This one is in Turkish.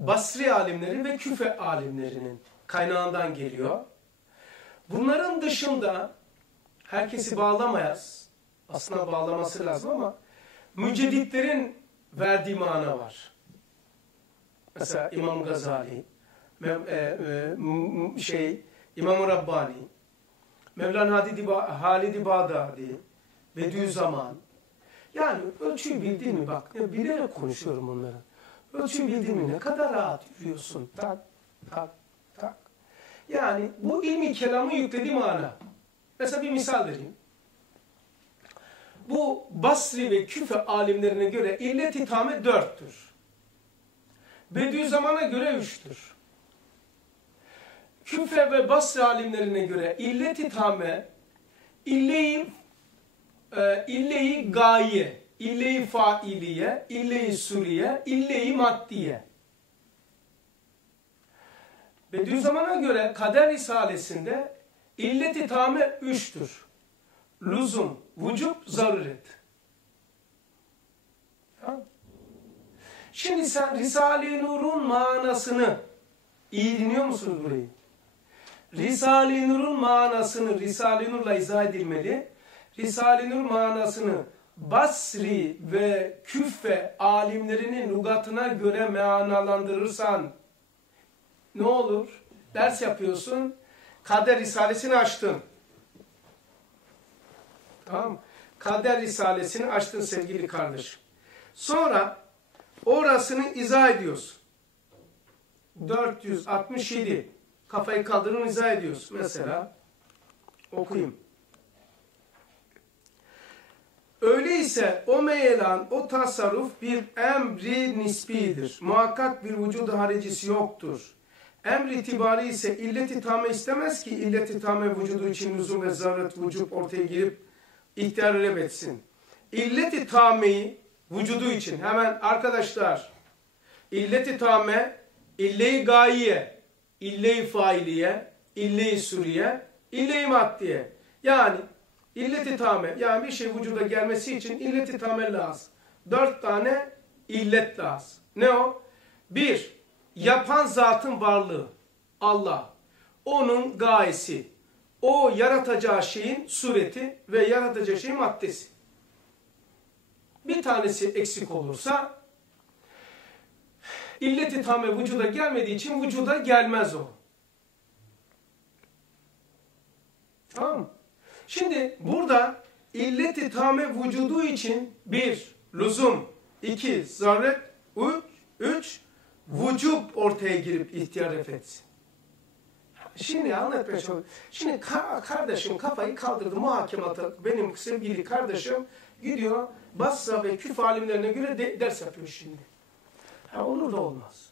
Basri alimleri ve Küfe alimlerinin kaynağından geliyor. Bunların dışında herkesi bağlamayız. Aslında bağlaması lazım ama mücedditlerin verdiği mana var. Mesela İmam Gazali, e, e, şey İmam Rabbani, Mevlana Halid-i Bağdadi, Bediüzzaman. Yani ölçüyü bildin mi bak, bilerek konuşuyorum bunları. Mi ne kadar rahat yürüyorsun. Tak, tak, tak. Yani bu ilmi kelamın yüklediği mana. Mesela bir misal vereyim. Bu Basri ve Küfe alimlerine göre illet-i tame dörttür. Bediüzzaman'a göre üçtür. Küfe ve Basri alimlerine göre illet-i tame, ille-i e, ille-i gaye, ille-i failiye, ille-i suriye, ille-i maddiye. Bediüzzaman'a göre kader risalesinde illet-i tame üçtür. Lüzum, vücub, zaruret. Şimdi sen Risale-i Nur'un manasını iyi dinliyor musunuz burayı? Risale-i Nur'un manasını Risale-i Nur'la izah edilmeli. Risale-i Nur manasını Basri ve Küffe alimlerinin lugatına göre manalandırırsan ne olur? Ders yapıyorsun, Kader Risalesini açtın. Tamam? Kader Risalesini açtın sevgili kardeşim. Sonra orasını izah ediyorsun. 467 kafayı kaldırın izah ediyorsun. Mesela okuyayım. Öyleyse o meyelan, o tasarruf bir emri nisbidir. Muhakkak bir vücudu haricisi yoktur. Emr itibari ise illeti tame istemez ki illeti tame vücudu için lüzum ve zaruret vücub ortaya girip ihtiyar etsin. İlleti tameyi vücudu için hemen arkadaşlar illeti tame ille-i gayiye, ille-i failiye, ille-i suriye, ille-i maddiye. Yani illeti tame yani bir şey vücuda gelmesi için illeti tame lazım. Dört tane illet lazım. Ne o? Bir, yapan zatın varlığı. Allah. Onun gayesi. O yaratacağı şeyin sureti ve yaratacağı şeyin maddesi. Bir tanesi eksik olursa illeti tame vücuda gelmediği için vücuda gelmez o. Tamam mı? Şimdi burada illeti tame vücudu için bir, lüzum, iki, zaruret, üç, üç vücub ortaya girip ihtiyar etsin. Şimdi anlatmaya çalışıyorum. Şimdi ka kardeşim kafayı kaldırdı muhakemata benim sevgili kardeşim gidiyor Basra ve Küf alimlerine göre de ders yapıyor şimdi. Ha, olur da olmaz.